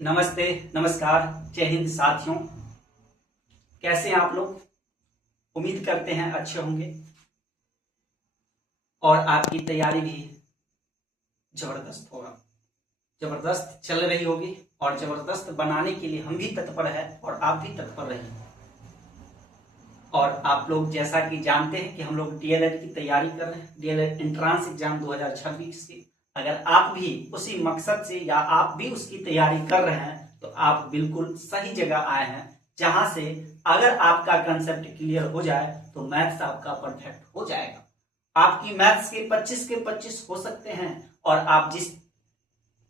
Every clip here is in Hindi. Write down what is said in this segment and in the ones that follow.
नमस्ते, नमस्कार, जय हिंद साथियों। कैसे हैं आप लोग? उम्मीद करते हैं अच्छे होंगे और आपकी तैयारी भी जबरदस्त होगा, जबरदस्त चल रही होगी और जबरदस्त बनाने के लिए हम भी तत्पर है और आप भी तत्पर रहिए। और आप लोग जैसा कि जानते हैं कि हम लोग डीएलएड की तैयारी कर रहे हैं, डीएलएड एंट्रांस एग्जाम 2026 की। अगर आप भी उसी मकसद से या आप भी उसकी तैयारी कर रहे हैं तो आप बिल्कुल सही जगह आए हैं, जहां से अगर आपका कंसेप्ट क्लियर हो जाए तो मैथ्स आपका परफेक्ट हो जाएगा। आपकी मैथ्स के 25 के 25 हो सकते हैं और आप जिस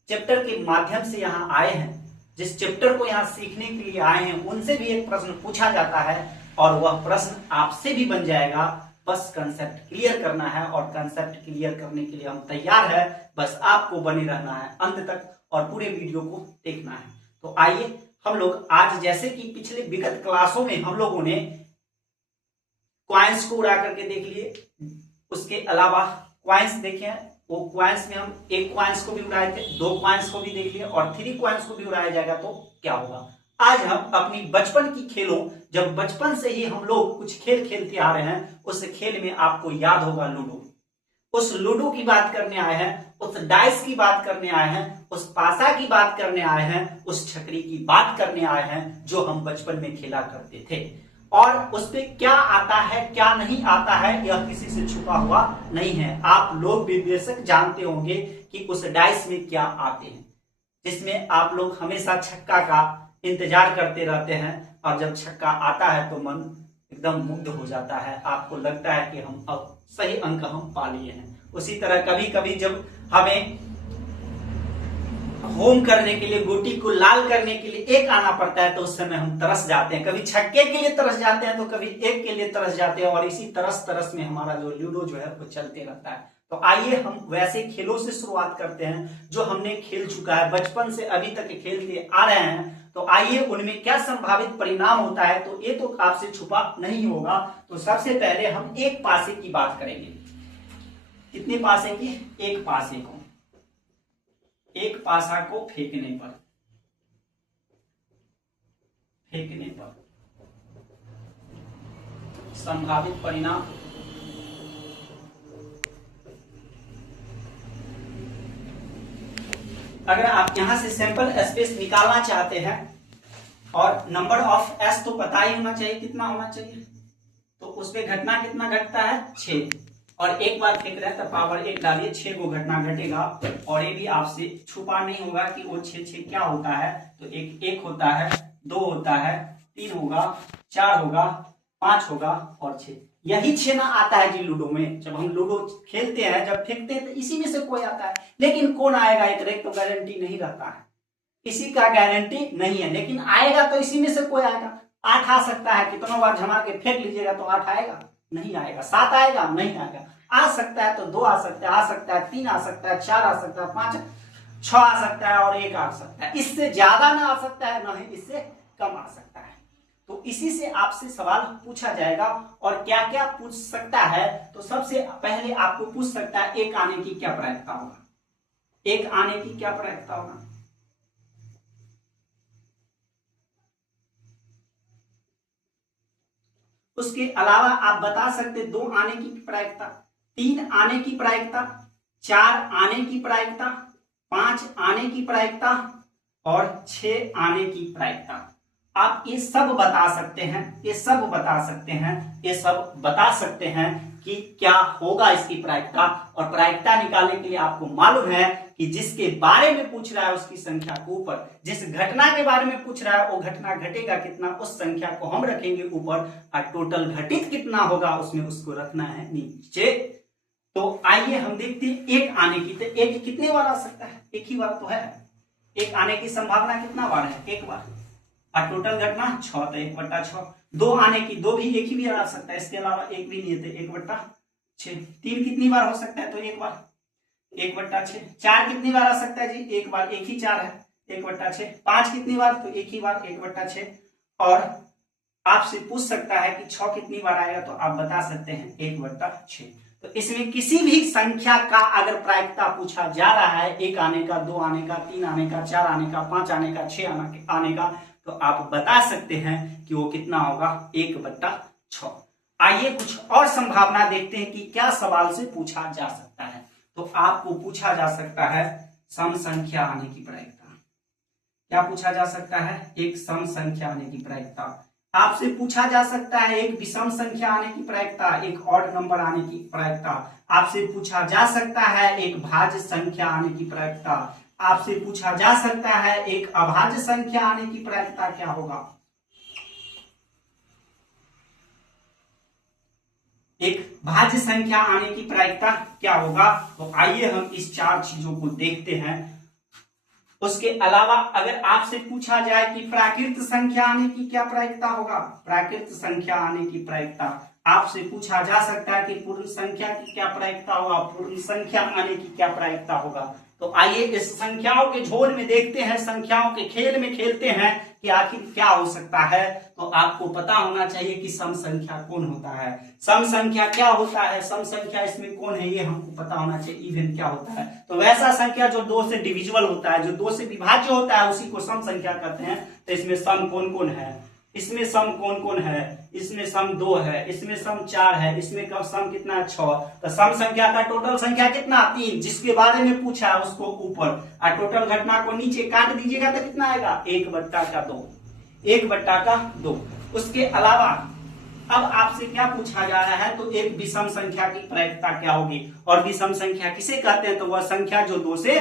चैप्टर के माध्यम से यहाँ आए हैं, जिस चैप्टर को यहाँ सीखने के लिए आए हैं, उनसे भी एक प्रश्न पूछा जाता है और वह प्रश्न आपसे भी बन जाएगा। बस कंसेप्ट क्लियर करना है और कंसेप्ट क्लियर करने के लिए हम तैयार है। बस आपको बने रहना है अंत तक और पूरे वीडियो को देखना है। तो आइए हम लोग आज, जैसे कि पिछले विगत क्लासों में हम लोगों ने क्वाइंस को उड़ा करके देख लिए, उसके अलावा क्वाइंस देखे हैं, वो क्वाइंस में हम एक क्वाइंस को भी उड़ाए थे, दो क्वाइंस को भी देख लिए और 3 क्वाइंस को भी उड़ाया जाएगा तो क्या होगा। आज हम अपनी बचपन की खेलों, जब बचपन से ही हम लोग कुछ खेल खेलते आ रहे हैं, उस खेल में आपको याद होगा लूडो। उस लूडो की बात करने आए हैं, उस डाइस की बात करने आए हैं, उस पासा की बात करने आए हैं, उस छकरी की बात करने आए हैं जो हम बचपन में खेला करते थे। और उस पे क्या आता है क्या नहीं आता है यह किसी से छुपा हुआ नहीं है। आप लोग भी बेशक जानते होंगे कि उस डाइस में क्या आते हैं, जिसमें आप लोग हमेशा छक्का का इंतजार करते रहते हैं और जब छक्का आता है तो मन एकदम मुग्ध हो जाता है। आपको लगता है कि हम अब सही अंक हम पा लिए हैं। उसी तरह कभी कभी जब हमें होम करने के लिए, गोटी को लाल करने के लिए एक आना पड़ता है तो उस समय हम तरस जाते हैं। कभी छक्के के लिए तरस जाते हैं तो कभी एक के लिए तरस जाते हैं और इसी तरस तरस में हमारा जो लूडो जो है वो चलते रहता है। तो आइए हम वैसे खेलों से शुरुआत करते हैं जो हमने खेल चुका है, बचपन से अभी तक खेलते आ रहे हैं। तो आइए उनमें क्या संभावित परिणाम होता है, तो ये तो आपसे छुपा नहीं होगा। तो सबसे पहले हम एक पासे की बात करेंगे। कितने पासे की? एक पासे को, एक पासा को फेंकने पर संभावित परिणाम। अगर आप यहां से सैंपल स्पेस निकालना चाहते हैं और नंबर ऑफ एस तो पता ही होना चाहिए, कितना होना चाहिए, तो उसमें घटना कितना घटता है? 6। और एक बार फेंक रहे हैं तो पावर 1 डालिए, 6 को घटना घटेगा। और ये भी आपसे छुपा नहीं होगा कि वो 6 क्या होता है। तो एक होता है, 2 होता है, 3 होगा, 4 होगा, 5 होगा और 6। यही 6 ना आता है जी लूडो में। जब हम लूडो खेलते हैं, जब फेंकते हैं तो इसी में से कोई आता है, लेकिन कौन आएगा एक तो गारंटी नहीं रहता है, इसी का गारंटी नहीं है, लेकिन आएगा तो इसी में से कोई आएगा। 8 आ सकता है, कितना बार झमार के फेंक लीजिएगा तो 8 आएगा? नहीं आएगा। 7 आएगा? नहीं आएगा। आ सकता है तो 2 आ सकता है, 3 आ सकता है, 4 आ सकता है, 5, 6 आ सकता है और 1 आ सकता है। इससे ज्यादा ना आ सकता है, ना ही इससे कम आ सकता है। तो इसी से आपसे सवाल पूछा जाएगा। और क्या क्या पूछ सकता है, तो सबसे पहले आपको पूछ सकता है एक आने की क्या प्रायिकता होगा। एक आने की क्या प्रायिकता होगा? उसके अलावा आप बता सकते 2 आने की प्रायिकता, 3 आने की प्रायिकता, 4 आने की प्रायिकता, 5 आने की प्रायिकता और 6 आने की प्रायिकता। आप ये सब बता सकते हैं, ये सब बता सकते हैं, ये सब बता सकते हैं कि क्या होगा इसकी प्रायिकता। और प्रायिकता निकालने के लिए आपको मालूम है कि जिसके बारे में पूछ रहा है उसकी संख्या को ऊपर, जिस घटना के बारे में पूछ रहा है वो घटना घटेगा कितना, उस संख्या को हम रखेंगे ऊपर और टोटल घटित कितना होगा उसमें उसको रखना है नीचे। तो आइए हम देखते हैं एक आने की। तो एक कितने बार आ सकता है? एक ही बार तो है। एक आने की संभावना कितना बार है? एक बार। और टोटल घटना 6, तो 1/6। 2 आने की, 2 भी एक ही भी आ सकता है, इसके अलावा एक भी नहीं है, तो 1/6। 3 कितनी बार हो सकता है? तो एक बार, 1/6। 4 कितनी बार आ सकता है जी? एक बार, एक ही 4 है, 1/6। 5 कितनी बार? तो एक ही बार, 1/6। और आपसे पूछ सकता है कि 6 कितनी बार आएगा, तो आप बता सकते हैं 1/6। तो इसमें किसी भी संख्या का अगर प्रायिकता पूछा जा रहा है, 1 आने का, 2 आने का, 3 आने का, 4 आने का, 5 आने का, 6 आने का, तो आप बता सकते हैं कि वो कितना होगा, 1/6। आइए कुछ और संभावना देखते हैं कि क्या सवाल से पूछा जा सकता है। तो आपको पूछा जा सकता है सम संख्या आने की प्रायिकता। क्या पूछा जा सकता है? एक सम संख्या आने की प्रायिकता। आपसे पूछा जा सकता है एक विषम संख्या आने की प्रायिकता, एक ऑड नंबर आने की प्रायिकता। आपसे पूछा जा सकता है एक भाज्य संख्या आने की प्रायिकता। आपसे पूछा जा सकता है एक अभाज्य संख्या आने की प्रायिकता क्या होगा। एक भाज्य संख्या आने की प्रायिकता क्या होगा। तो आइए हम इस 4 चीजों को देखते हैं। उसके अलावा अगर आपसे पूछा जाए कि प्राकृत संख्या आने की क्या प्रायिकता होगा, प्राकृत संख्या आने की प्रायिकता, आपसे पूछा जा सकता है कि पूर्ण संख्या की क्या प्रायिकता होगा, पूर्ण संख्या आने की क्या प्रायिकता होगा। तो आइए इस संख्याओं के झोल में देखते हैं, संख्याओं के खेल में खेलते हैं कि आखिर क्या हो सकता है। तो आपको पता होना चाहिए कि सम संख्या कौन होता है, सम संख्या क्या होता है, सम संख्या इसमें कौन है, ये हमको पता होना चाहिए। इवन क्या होता है, तो वैसा संख्या जो 2 से डिविजिबल होता है, जो 2 से विभाज्य होता है, उसी को सम संख्या कहते हैं। तो इसमें सम कौन कौन है, इसमें सम कौन कौन है, इसमें सम 2 है, इसमें सम 4 है, इसमें कब सम कितना है 6। तो सम संख्या का टोटल संख्या कितना 3, जिसके बारे में पूछा है उसको ऊपर और टोटल घटना को नीचे काट दीजिएगा तो कितना आएगा 1/2, 1/2। उसके अलावा अब आपसे क्या पूछा जा रहा है, तो एक विषम संख्या की प्रायिकता क्या होगी। और विषम संख्या किसे कहते हैं, तो वह संख्या जो 2 से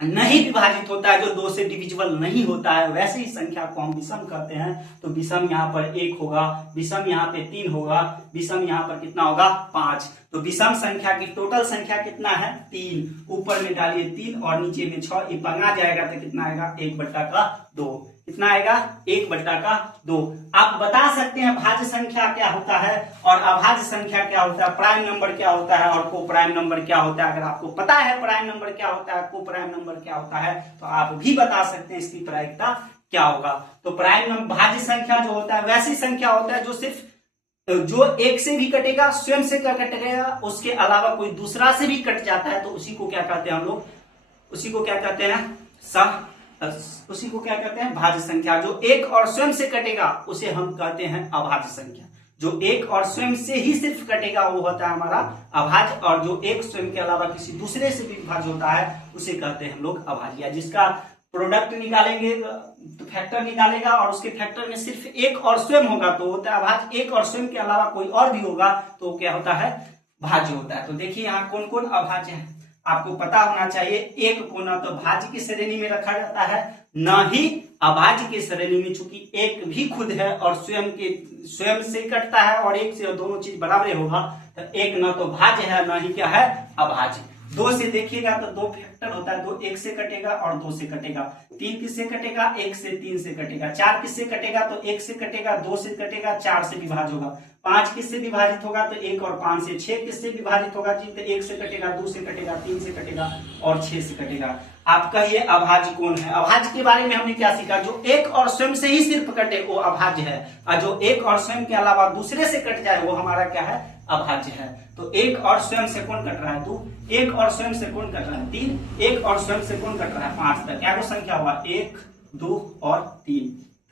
नहीं विभाजित होता है, जो 2 से डिविजिबल नहीं होता है, वैसे ही संख्या को हम विषम कहते हैं। तो विषम यहाँ पर 1 होगा, विषम यहाँ पे 3 होगा, विषम यहाँ पर कितना होगा 5। तो विषम संख्या की टोटल संख्या कितना है 3, ऊपर में डालिए 3 और नीचे में 6, ये पंगा जाएगा तो कितना आएगा 1/2। कितना आएगा 1/2। आप बता सकते हैं भाज्य संख्या क्या होता है और अभाज्य संख्या क्या होता है, प्राइम नंबर क्या होता है और को प्राइम नंबर क्या होता है। अगर आपको पता है प्राइम नंबर क्या होता है, को प्राइम नंबर क्या होता है, तो आप भी बता सकते हैं इसकी प्रायिकता क्या होगा। तो प्राइम नंबर भाज्य संख्या जो होता है वैसी संख्या होता है जो सिर्फ जो 1 से भी कटेगा, स्वयं से क्या कटेगा, उसके अलावा कोई दूसरा से भी कट जाता है, तो उसी को क्या कहते हैं हम लोग, उसी को क्या कहते हैं उसी को क्या कहते हैं भाज्य संख्या। जो 1 और स्वयं से कटेगा उसे हम कहते हैं अभाज्य संख्या। जो 1 और स्वयं से ही सिर्फ कटेगा वो होता है हमारा अभाज्य, और जो 1 स्वयं के अलावा किसी दूसरे से भी विभाज्य होता है उसे कहते हैं हम लोग अभाज्य। जिसका प्रोडक्ट निकालेंगे तो फैक्टर निकालेगा और उसके फैक्टर में सिर्फ 1 और स्वयं होगा तो होता है अभाज्य, 1 और स्वयं के अलावा कोई और भी होगा तो क्या होता है भाज्य होता है। तो देखिए यहाँ कौन कौन अभाज्य है, आपको पता होना चाहिए। 1 को न तो भाज्य की श्रेणी में रखा जाता है न ही अभाज्य की श्रेणी में, चूंकि 1 भी खुद है और स्वयं से कटता है और 1 से दोनों चीज बराबर होगा, तो 1 न तो भाज्य है न ही क्या है अभाज्य। 2 से देखिएगा तो 2 फैक्टर होता है, 2 1 से कटेगा और 2 से कटेगा। 3 किससे कटेगा 1 से 3 से कटेगा। 4 किससे कटेगा तो 1 से कटेगा, 2 से कटेगा, 4 से विभाजित होगा। 5 किससे विभाजित होगा तो 1 और 5 से। 6 किससे विभाजित होगा जी तो 1 से कटेगा, 2 से कटेगा, 3 से कटेगा और 6 से कटेगा। आपका ये अभाज्य कौन है, अभाज्य के बारे में हमने क्या सीखा, जो 1 और स्वयं से ही सिर्फ कटे वो अभाज्य है, और जो 1 और स्वयं के अलावा दूसरे से कट जाए वो हमारा क्या है अभाज्य है। तो 1 और स्वयं से कौन कट रहा है 2, 1 और स्वयं से कौन कट रहा है 3, 1 और स्वयं से कौन कट रहा है 5 तक। क्या संख्या हुआ 1 2 और 3,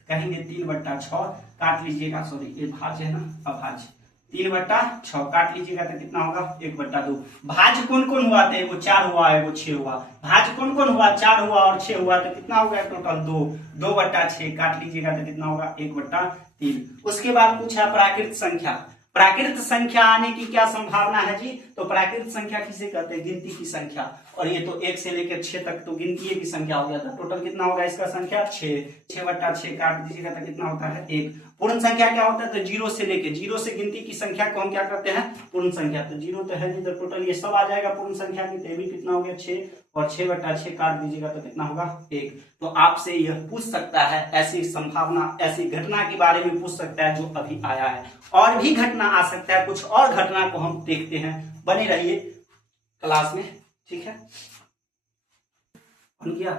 कहेंगे 3/6 काट लीजिएगा, सॉरी ये भाज्य है ना अभाज्य, 3/6 काट लीजिएगा तो कितना होगा 1/2। भाज्य कौन कौन हुआ था, एगो 4 हुआ, एगो 6 हुआ। भाज्य कौन कौन हुआ 4 हुआ और 6 हुआ, तो कितना हो गया टोटल 2, 2/6 काट लीजिएगा तो कितना होगा 1/3। उसके बाद पूछा प्राकृत संख्या, प्राकृत संख्या आने की क्या संभावना है जी, तो प्राकृत संख्या किसे कहते हैं गिनती की संख्या, और ये तो 1 से लेकर 6 तक तो गिनती की संख्या हो गया था। टोटल कितना होगा इसका संख्या 6, 6/6 काट दीजिएगा तो कितना होता है 1। पूर्ण संख्या क्या होता है तो 0 से लेके 0 से गिनती की संख्या को हम क्या करते हैं पूर्ण संख्या। तो 0 तो है नहीं, तो टोटल ये सब आ जाएगा पूर्ण संख्या की, तो भी कितना हो गया 6 और 6/6 काट दीजिएगा तो कितना होगा 1। तो आपसे यह पूछ सकता है, ऐसी संभावना ऐसी घटना के बारे में पूछ सकता है जो अभी आया है। और भी घटना आ सकता है, कुछ और घटना को हम देखते हैं, बने रहिए क्लास में, ठीक है। बन गया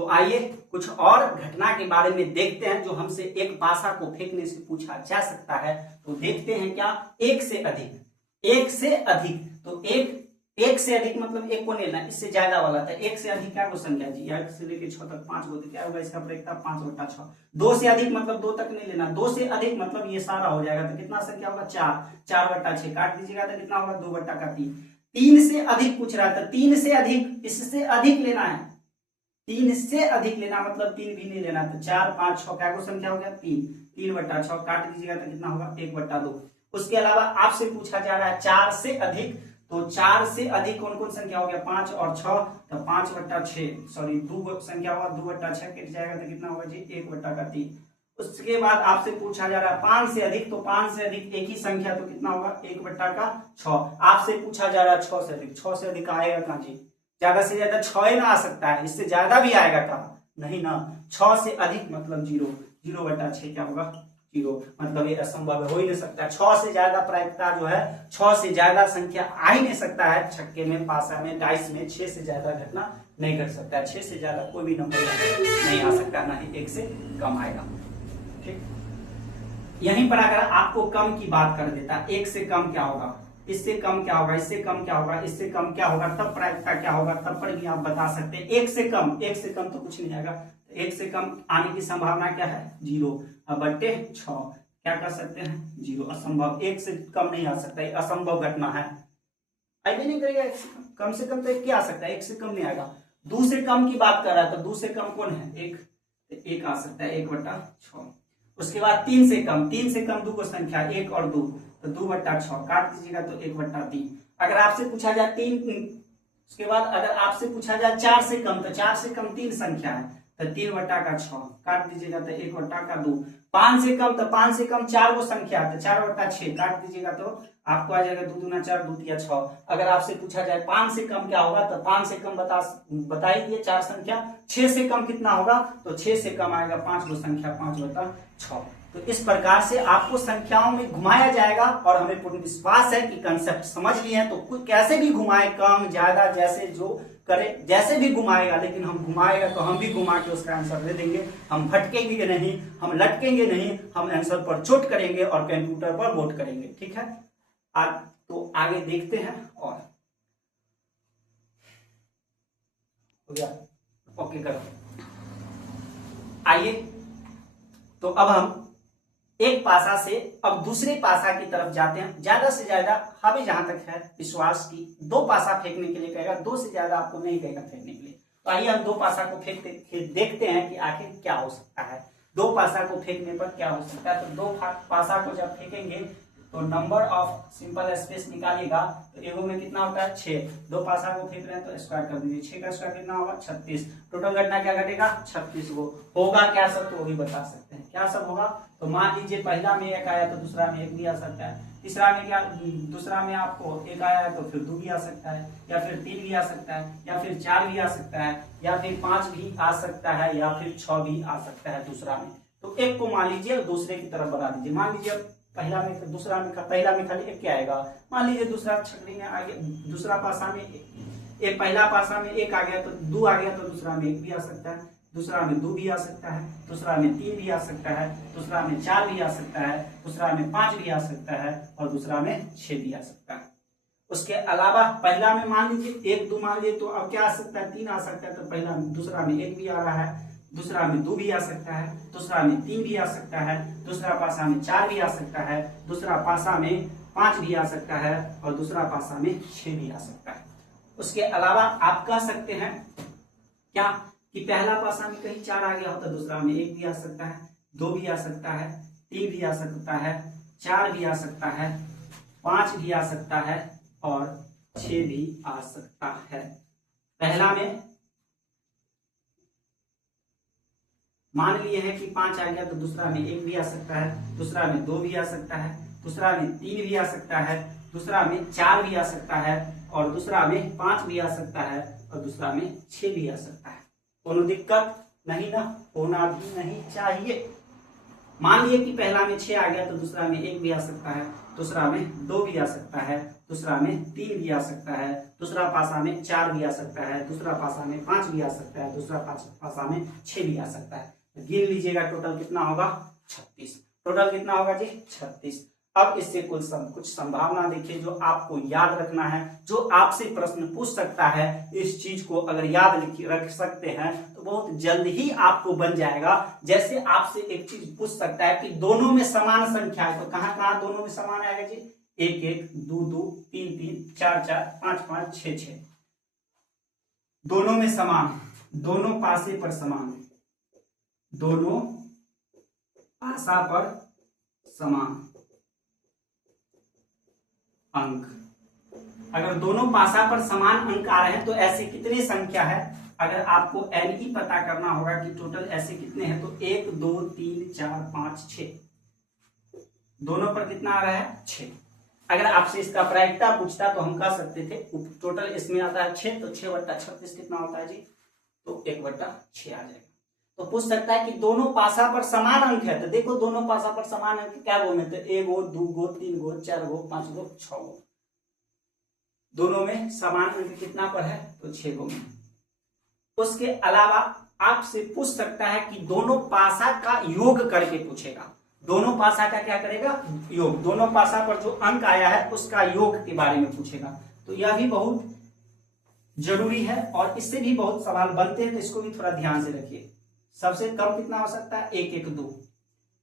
तो आइए कुछ और घटना के बारे में देखते हैं जो हमसे एक पासा को फेंकने से पूछा जा सकता है। तो देखते हैं क्या, एक से अधिक, एक से अधिक, तो एक से अधिक मतलब एक को लेना, इससे ज्यादा वाला था। एक से अधिक क्या को संख्या जी, 1 से लेकर 6 तक 5 को, तो क्या होगा इसका प्रयोगता 5/6। 2 से अधिक मतलब 2 तक नहीं लेना, 2 से अधिक मतलब ये सारा हो जाएगा, तो कितना संख्या होगा 4, 4/6 काट दीजिएगा तो कितना होगा 2/3। 3 से अधिक पूछ रहा था, 3 से अधिक, इससे अधिक लेना है, 3 से अधिक लेना मतलब 3 भी नहीं लेना, तो 4, 5, 6 क्या को संख्या हो गया 3, 3/6 काट दीजिएगा तो कितना होगा 1/2। उसके अलावा आपसे पूछा जा रहा है 4 से अधिक, तो 4 से अधिक कौन कौन संख्या हो गया 5 और 6, तो 5/6 सॉरी 2 संख्या होगा 2/6 कट जाएगा तो कितना होगा जी 1/3। उसके बाद आपसे पूछा जा रहा है 5 से अधिक, तो 5 से अधिक एक ही संख्या, तो कितना होगा 1/6। आपसे पूछा जा रहा है 6 से अधिक, 6 से अधिक आएगा कहां जी, ज्यादा से ज्यादा 6 ना आ सकता है, इससे ज्यादा भी आएगा कहा नहीं ना, 6 से अधिक मतलब 0, 0/6 क्या होगा 0, मतलब ये असंभव हो ही नहीं सकता। 6 से ज्यादा प्रायिकता जो है, 6 से ज्यादा संख्या आ ही नहीं सकता है छक्के में, पासा में, डाइस में 6 से ज्यादा घटना नहीं घट सकता है। 6 से ज्यादा कोई भी नंबर नहीं आ सकता, ना ही 1 से कम आएगा। ठीक, यहीं पर अगर आपको कम की बात कर देता, 1 से कम क्या होगा, इससे कम क्या होगा, इससे कम क्या होगा, इससे कम क्या होगा, तब प्रायिकता क्या होगा, तब पर भी आप बता सकते हैं। 1 से कम, 1 से कम तो कुछ नहीं आएगा, 1 से कम आने की संभावना क्या है 0/6, क्या कर सकते हैं 0, असंभव, 1 से कम नहीं आ सकता, ये असंभव घटना है, आइए नहीं करेगा। कम से कम तो 1 क्या आ सकता है, 1 से कम नहीं आएगा। 2 से कम की बात कर रहा है, तो 2 से कम कौन है 1 आ सकता है 1/6। उसके बाद 3 से कम, 3 से कम 2 को संख्या 1 और 2, तो 2/6 काट दीजिएगा तो 1/3। अगर आपसे पूछा जाए 3, उसके बाद अगर आपसे पूछा जाए 4 से कम, तो 4 से कम 3 संख्या है, तो 3/6 काट दीजिएगा तो 1/2। 5 से कम, तो 5 से कम 4 वो संख्या है, तो 4/6 काट दीजिएगा तो आपको आ जाएगा 2 दूना 4, 2 तिया 6। अगर आपसे पूछा जाए 5 से कम क्या होगा, तो 5 से कम बताइए 4 संख्या। 6 से कम कितना होगा, तो 6 से कम आएगा 5 वो संख्या 5/6। तो इस प्रकार से आपको संख्याओं में घुमाया जाएगा, और हमें पूर्ण विश्वास है कि कंसेप्ट समझ लिए हैं। तो कुछ कैसे भी घुमाए, कम ज्यादा जैसे जो करे, जैसे भी घुमाएगा, लेकिन हम घुमाएगा तो हम भी घुमा के उसका आंसर दे देंगे। हम भटकेंगे नहीं, हम लटकेंगे नहीं, हम आंसर पर चोट करेंगे और कंप्यूटर पर वोट करेंगे। ठीक है, तो आगे देखते हैं। और हो गया, ओके करो। आइए तो अब हम एक पासा से अब दूसरे पासा की तरफ जाते हैं। ज्यादा से ज्यादा हमें जहां तक है विश्वास की 2 पासा फेंकने के लिए कहेगा, 2 से ज्यादा आपको नहीं कहेगा फेंकने के लिए। तो आइए हम 2 पासा को फेंकते देखते हैं कि आखिर क्या हो सकता है, 2 पासा को फेंकने पर क्या हो सकता है। तो 2 पासा को जब फेंकेंगे तो नंबर ऑफ सिंपल स्पेस निकालिएगा, तो एगो में कितना होता है 6, 2 पासा को फेंक रहे हैं तो स्क्वायर कर दीजिए, 6 का स्क्वायर कितना होगा 36। टोटल घटना क्या घटेगा 36 गो। होगा क्या सब, तो वो भी बता सकते हैं क्या सब होगा। तो मान लीजिए पहला में 1 आया तो दूसरा में 1 भी आ सकता है, तीसरा में क्या, दूसरा में आपको 1 आया है तो फिर 2 भी आ सकता है, या फिर 3 भी आ सकता है, या फिर 4 भी आ सकता है, या फिर 5 भी आ सकता है, या फिर 6 भी आ सकता है दूसरा में। तो 1 को मान लीजिए दूसरे की तरफ बढ़ा दीजिए। मान लीजिए पहला में दूसरा में पहला में खाली 1 क्या आएगा, मान लीजिए दूसरा छकड़ी में आ गया, दूसरा पासा में एक, पहला पासा में 1 आ गया तो 2 आ गया, तो दूसरा में 1 भी आ सकता है, दूसरा में 2 भी आ सकता है, दूसरा में 3 भी आ सकता है, दूसरा में 4 भी आ सकता है, दूसरा में 5 भी आ सकता है, और दूसरा में 6 भी आ सकता है। उसके अलावा पहला में मान लीजिए 1 2 मान लीजिए, तो अब क्या आ सकता है 3 आ सकता है, तो पहला दूसरा में 1 भी आ रहा है, दूसरा में 2 भी आ सकता है, दूसरा में 3 भी आ सकता है, दूसरा पासा में 4 भी आ सकता है, दूसरा पासा में 5 भी आ सकता है, और दूसरा पासा में 6 भी आ सकता है। उसके अलावा आप कह सकते हैं क्या कि पहला पासा में कहीं 4 आ गया हो तो दूसरा में 1 भी आ सकता है, 2 भी आ सकता है, 3 भी आ सकता है, 4 भी आ सकता है, 5 भी आ सकता है, और 6 भी आ सकता है। पहला में मान लिए है कि 5 आ गया तो दूसरा में 1 भी आ सकता है, दूसरा में 2 भी आ सकता है, दूसरा में 3 भी आ सकता है, दूसरा में 4 भी आ सकता है, और दूसरा में 5 भी आ सकता है, और दूसरा में 6 भी आ सकता है। कोनो दिक्कत नहीं ना, होना भी नहीं चाहिए। मान लिए कि पहला में 6 आ गया तो दूसरा में 1 भी आ सकता है, दूसरा में 2 भी आ सकता है, दूसरा में 3 भी आ सकता है, दूसरा पासा में 4 भी आ सकता है, दूसरा पासा में 5 भी आ सकता है, दूसरा पासा में 6 भी आ सकता है। तो गिन लीजिएगा टोटल कितना होगा 36। टोटल कितना होगा जी 36। अब इससे कुछ संभावना देखिए जो आपको याद रखना है, जो आपसे प्रश्न पूछ सकता है, इस चीज को अगर याद रख सकते हैं तो बहुत जल्द ही आपको बन जाएगा। जैसे आपसे एक चीज पूछ सकता है कि दोनों में समान संख्या है, तो कहां कहां दोनों में समान आएगा जी 1 1 2 2 3 3 4 4 5 5 6 6। दोनों में समान, दोनों पासे पर समान, दोनों पासा पर समान अंक। अगर दोनों पासा पर समान अंक आ रहे हैं तो ऐसे कितनी संख्या है, अगर आपको एन पता करना होगा कि टोटल ऐसे कितने हैं, तो 1 2 3 4 5 6, दोनों पर कितना आ रहा है 6। अगर आपसे इसका प्रायिकता पूछता तो हम कह सकते थे टोटल इसमें आता है 6, तो 6 बट्टा 36 कितना होता है जी, तो 1 बट्टा 6 आ जाएगा। तो पूछ सकता है कि दोनों पासा पर समान अंक है, तो देखो दोनों पासा पर समान अंक क्या गो में, तो 1 गो 2 गो 3 गो 4 गो 5 गो 6 गो, दोनों में समान अंक कितना पर है, तो 6 गो में। उसके अलावा आपसे पूछ सकता है कि दोनों पासा का योग करके पूछेगा। दोनों पासा का क्या करेगा, योग। दोनों पासा पर जो अंक आया है उसका योग के बारे में पूछेगा। तो यह भी बहुत जरूरी है और इससे भी बहुत सवाल बनते हैं, तो इसको भी थोड़ा ध्यान से रखिए। सबसे कम कितना हो सकता है 1 1 2,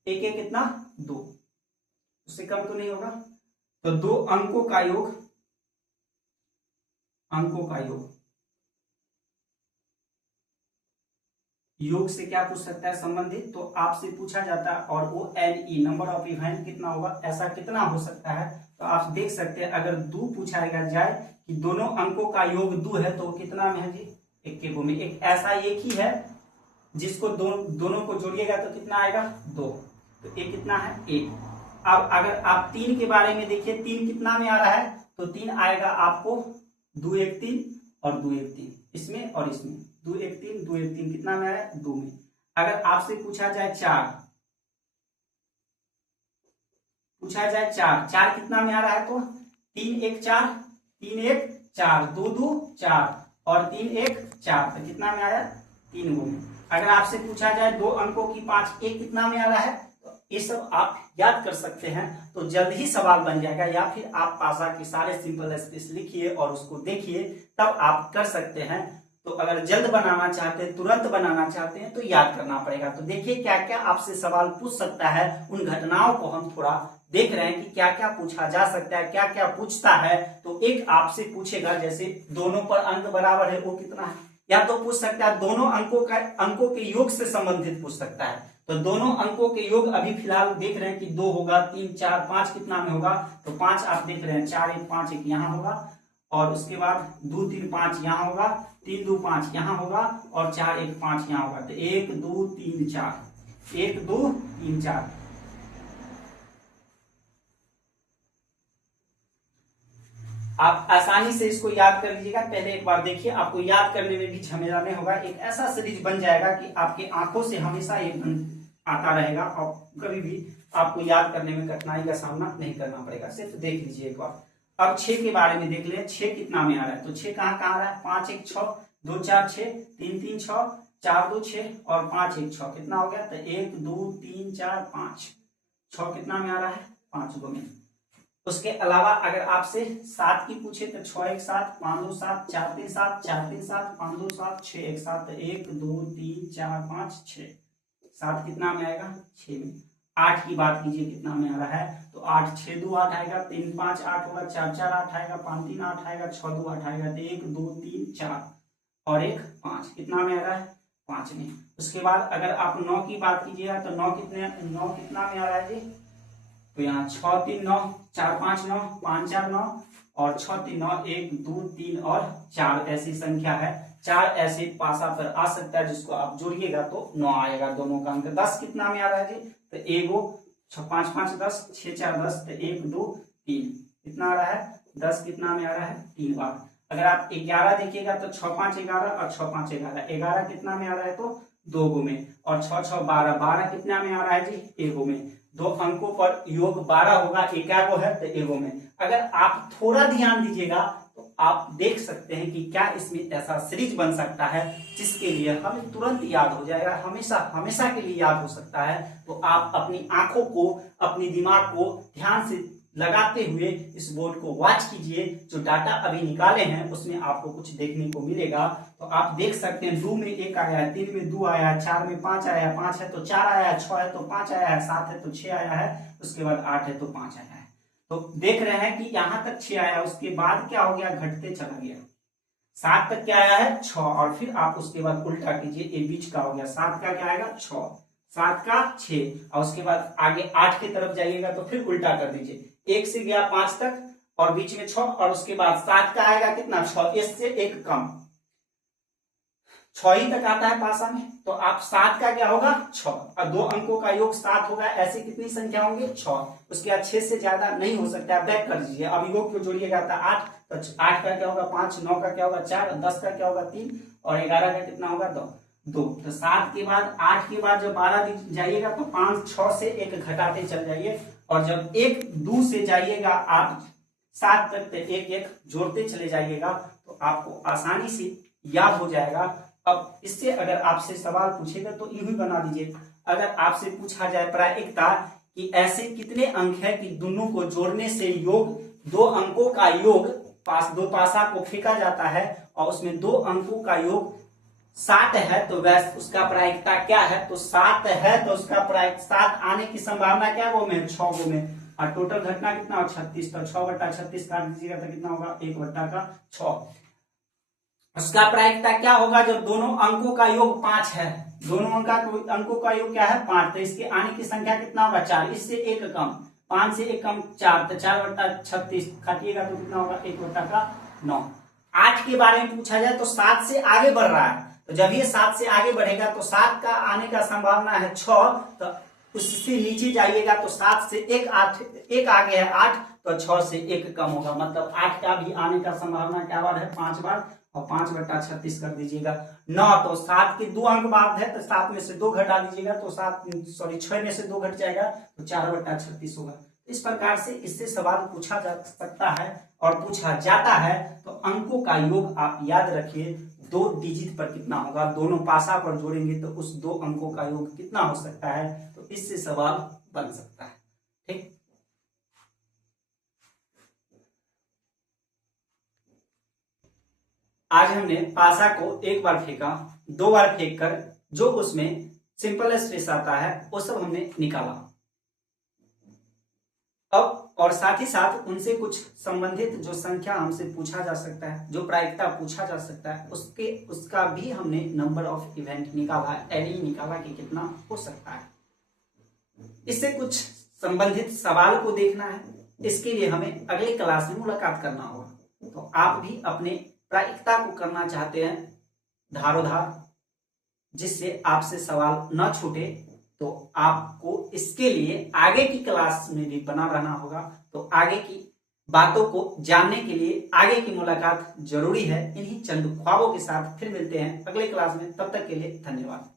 1 1 कितना 2, उससे कम तो नहीं होगा। तो 2 अंकों का योग, अंकों का योग, योग से क्या पूछ सकता है संबंधित, तो आपसे पूछा जाता है और वो NE नंबर ऑफ इवेंट कितना होगा, ऐसा कितना हो सकता है। तो आप देख सकते हैं अगर 2 पूछा जाए कि दोनों अंकों का योग 2 है, तो कितना में है जी 1 के गो में। एक ऐसा एक ही है जिसको दोनों को जोड़िएगा तो कितना आएगा 2, तो एक कितना है 1। अब अगर आप 3 के बारे में देखिए, 3 कितना में आ रहा है, तो 3 आएगा आपको 2 1 3 और 2 1 3, इसमें और इसमें 2 1 3 2 1 3 कितना में आया 2 में। अगर आपसे पूछा जाए 4, पूछा जाए 4, 4 कितना में आ रहा है, तो 3 1 4 3 1 4 2 2 4 और 3 1 4, तो कितना में आया 3 गो में। अगर आपसे पूछा जाए 2 अंकों की 5, 1 कितना में आ रहा है, तो ये सब आप याद कर सकते हैं, तो जल्द ही सवाल बन जाएगा। या फिर आप पासा के सारे सिंपल स्केच लिखिए और उसको देखिए, तब आप कर सकते हैं। तो अगर जल्द बनाना चाहते हैं, तुरंत बनाना चाहते हैं, तो याद करना पड़ेगा। तो देखिए क्या क्या आपसे सवाल पूछ सकता है, उन घटनाओं को हम थोड़ा देख रहे हैं कि क्या क्या पूछा जा सकता है, क्या क्या पूछता है। तो एक आपसे पूछेगा जैसे दोनों पर अंक बराबर है, वो कितना है, या तो पूछ सकता है दोनों अंकों के योग से संबंधित पूछ सकता है। तो दोनों अंकों के योग अभी फिलहाल देख रहे हैं कि 2 होगा, 3 4 5 कितना में होगा, तो 5 आप देख रहे हैं 4 1 5 1 यहाँ होगा, और उसके बाद 2 3 5 यहाँ होगा, 3 2 5 यहाँ होगा, और 4 1 5 यहाँ होगा। तो 1 2 3 4, 1 2 3 4। आप आसानी से इसको याद कर लीजिएगा। पहले एक बार देखिए, आपको याद करने में भी झमेला नहीं होगा। एक ऐसा सीरीज बन जाएगा कि आपकी आंखों से हमेशा एक आता रहेगा और कभी भी आपको याद करने में कठिनाई का सामना नहीं करना पड़ेगा। सिर्फ देख लीजिए एक बार। अब 6 के बारे में देख ले, 6 कितना में आ रहा है, तो 6 कहाँ कहाँ आ रहा है, 5 1 6 2 4 6 3 3 6 4 2 6 और 5 1 6 कितना हो गया, तो 1 2 3 4 5, 6 कितना में आ रहा है 5 गो में। उसके अलावा अगर आपसे 7 की पूछे तो 6 1 7 5 2 7 4 3 7 4 3 7 5 2 7 6 1 7, 1 2 3 4 5 6, 7 कितना में आएगा 6 में। 8 की बात कीजिए कितना में आ रहा है, तो 8 6 2 8 आएगा, 3 5 8 होगा, 4 4 8 आएगा, 5 3 8 आएगा, 6 2 8 आएगा, तो 1 2 3 4 और 1 5 कितना में आ रहा है 5 में। उसके बाद अगर आप 9 की बात कीजिएगा तो 9 कितना में आ रहा है जी, तो यहाँ 6 3 9 4 5 9 5 4 9 और 6 3 9 1 2 3 और 4 ऐसी संख्या है। 4 ऐसे पासा पर आ सकता है जिसको आप जोड़िएगा तो 9 आएगा दोनों का अंक। 10 कितना में आ रहा है जी, तो 1 5 5 10 6 4 10, तो 1 2 3 कितना आ रहा है 10 कितना में आ रहा है 3 बार। अगर आप 11 देखिएगा तो 6 5 11 और 6 5 11, 11 कितना में आ रहा है तो 2 गो में, और 6 6 12, 12 कितना में आ रहा है जी, एगो में। 2 अंकों पर योग 12 होगा, एकागो है तो एगो में। अगर आप थोड़ा ध्यान दीजिएगा तो आप देख सकते हैं कि क्या इसमें ऐसा सीरीज बन सकता है जिसके लिए हमें तुरंत याद हो जाएगा, हमेशा हमेशा के लिए याद हो सकता है। तो आप अपनी आंखों को, अपनी दिमाग को ध्यान से लगाते हुए इस बोर्ड को वॉच कीजिए। जो डाटा अभी निकाले हैं उसमें आपको कुछ देखने को मिलेगा। तो आप देख सकते हैं 2 में 1 आया है, 3 में 2 आया है, 4 में 5 आया है, 5 है तो 4 आया है, 6 है तो 5 आया है, 7 है तो 6 आया है, उसके बाद 8 है तो 5 आया है। तो देख रहे हैं कि यहां तक 6 आया, उसके बाद क्या हो गया, घटते चला गया। 7 तक क्या आया है, 6, और फिर आप उसके बाद उल्टा कीजिए, ये बीच का हो गया, 7 का क्या आएगा 6, 7 का 6, और उसके बाद आगे 8 की तरफ जाइएगा तो फिर उल्टा कर दीजिए, 1 से गया 5 तक और बीच में 6, और उसके बाद 7 का आएगा कितना 6, इससे 1 कम, 6 ही तक आता है पासा में। तो आप 7 का क्या होगा 6, और 2 अंकों का योग 7 होगा, ऐसी कितनी संख्या होंगे 6। उसके बाद 6 से ज्यादा नहीं हो सकता, आप बैक कर दीजिए। अब योग को जोड़िएगा तो 8, तो 8 का क्या होगा 5, 9 का क्या होगा 4, 10 का क्या होगा 3, और 11 का कितना होगा 2। तो 7 के बाद 8 के बाद जब 12 जाइएगा तो 5 6 से 1 घटाते चल जाइए, और जब 1 2 से जाइएगा आप 7 तक तो 1 1 जोड़ते चले जाइएगा, तो आपको आसानी से याद हो जाएगा। अब इससे अगर आपसे सवाल पूछेगा तो यूं ही बना दीजिए। अगर आपसे पूछा जाए प्रायिकता कि ऐसे कितने अंक है कि दोनों को जोड़ने से योग, 2 अंकों का योग, दो पासा को फेंका जाता है और उसमें 2 अंकों का योग 7 है, तो वैसे उसका प्रायिकता क्या है, तो 7 है तो उसका प्रायिक 7 आने की संभावना क्या गो में 6 गो में, और टोटल घटना कितना हो 36, तो 6 बटा 36 काट दीजिएगा तो कितना होगा 1 बटा का 6। उसका प्रायिकता क्या होगा जब दोनों अंकों का योग 5 है, दोनों अंकों का योग क्या है 5, तो इसके आने की संख्या कितना होगा 4, इससे 1 कम, 5 से 1 कम 4, तो 4 बटा 36 काटिएगा तो कितना होगा 1 बटा का 9। 8 के बारे में पूछा जाए तो 7 से आगे बढ़ रहा है, तो जब ये 7 से आगे बढ़ेगा तो 7 का आने का संभावना है 6, तो उससे नीचे जाइएगा तो 7 से 1 1 आगे है 8, तो 6 से 1 कम होगा, मतलब 8 का भी आने का संभावना क्या बार है 5 बार, और 5 बटा 36 कर दीजिएगा 9। तो 7 के 2 अंक बाद है तो 7 में से 2 घटा दीजिएगा तो 6 में से 2 घट जाएगा तो 4 बटा 36 होगा। इस प्रकार से इससे सवाल पूछा जा सकता है और पूछा जाता है। तो अंकों का योग आप याद रखिए, 2 डिजिट पर कितना होगा, दोनों पासा पर जोड़ेंगे तो उस 2 अंकों का योग कितना हो सकता है, तो इससे सवाल बन सकता है। ठीक, आज हमने पासा को 1 बार फेंका, 2 बार फेंक कर जो उसमें सिंपल स्पेस आता है वो सब हमने निकाला। अब और साथ ही साथ उनसे कुछ संबंधित जो संख्या हमसे पूछा जा सकता है, जो प्रायिकता पूछा जा सकता है, उसका भी हमने नंबर ऑफ इवेंट निकाला, एनी निकाला कि कितना हो सकता है। इससे कुछ संबंधित सवाल को देखना है, इसके लिए हमें अगले क्लास में मुलाकात करना होगा। तो आप भी अपने प्रायिकता को करना चाहते हैं धारोधार, जिससे आपसे सवाल न छूटे, तो आपको इसके लिए आगे की क्लास में भी बना रहना होगा। तो आगे की बातों को जानने के लिए आगे की मुलाकात जरूरी है। इन्हीं चंद ख्वाबों के साथ फिर मिलते हैं अगले क्लास में, तब तक के लिए धन्यवाद।